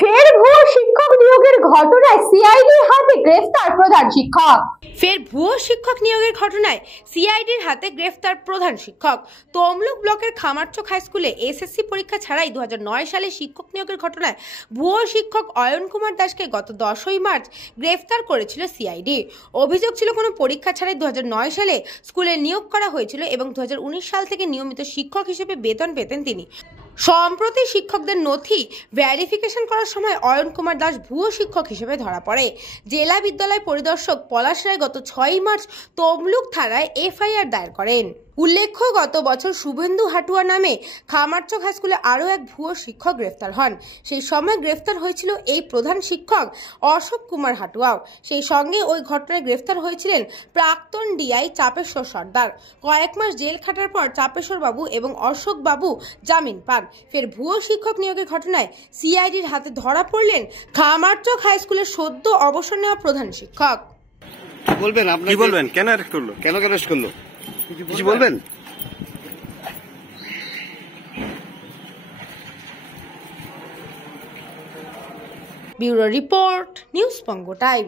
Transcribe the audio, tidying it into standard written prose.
ফের ভুয়ো শিক্ষক নিয়োগের ঘটনায় সিআইডির হাতে গ্রেফতার প্রধান শিক্ষক। ফের ভুয়ো শিক্ষক নিয়োগের ঘটনায় সিআইডির হাতে গ্রেফতার প্রধান শিক্ষক। তমলুক ব্লকের খামারচক হাই স্কুলে এসএসসি পরীক্ষা ছাড়াই 2009 সালে শিক্ষক নিয়োগের ঘটনায় ভুয়ো শিক্ষক অয়ন কুমার দাসকে গত 10ই মার্চ গ্রেফতার করেছিল সিআইডি। অভিযোগ ছিল কোনো পরীক্ষা ছাড়াই 2009 সালে স্কুলে নিয়োগ করা হয়েছিল এবং 2019 সাল থেকে নিয়মিত শিক্ষক হিসেবে বেতন পেতেন তিনি। সম্প্রতি শিক্ষকদের নথি ভেরিফিকেশন করার সময় অয়ন কুমার দাস ভুয়ো শিক্ষক হিসেবে ধরা পড়ে। জেলা বিদ্যালয় পরিদর্শক পলাশ রায় গত 6ই মার্চ তমলুক থানায় এফআইআর দায়ের করেন। উল্লেখ্য, গত বছর শুভেন্দু হাটুয়া নামে খামারচক হাই স্কুলে আরও এক ভুয়ো শিক্ষক গ্রেফতার হন। সেই সময় গ্রেফতার হয়েছিল এই প্রধান শিক্ষক অশোক কুমার হাটুয়াও। সেই সঙ্গে ওই ঘটনায় গ্রেফতার হয়েছিলেন প্রাক্তন ডিআই চাপেশ্বর সর্দার। কয়েক মাস জেল খাটার পর চাপেশ্বর বাবু এবং অশোক বাবু জামিন পান। ফের ভুয়ো শিক্ষক নিয়োগের ঘটনায় সিআইডির হাতে ধরা পড়লেন খামারচক হাই স্কুলের সদ্য অবসর নেওয়া প্রধান শিক্ষক। বলবেন আপনি কি বলবেন? কেন অ্যারেস্ট করলো? কেন অ্যারেস্ট করলো? কিছু বলবেন? ব্যুরো রিপোর্ট, নিউজ বঙ্গ টাইম।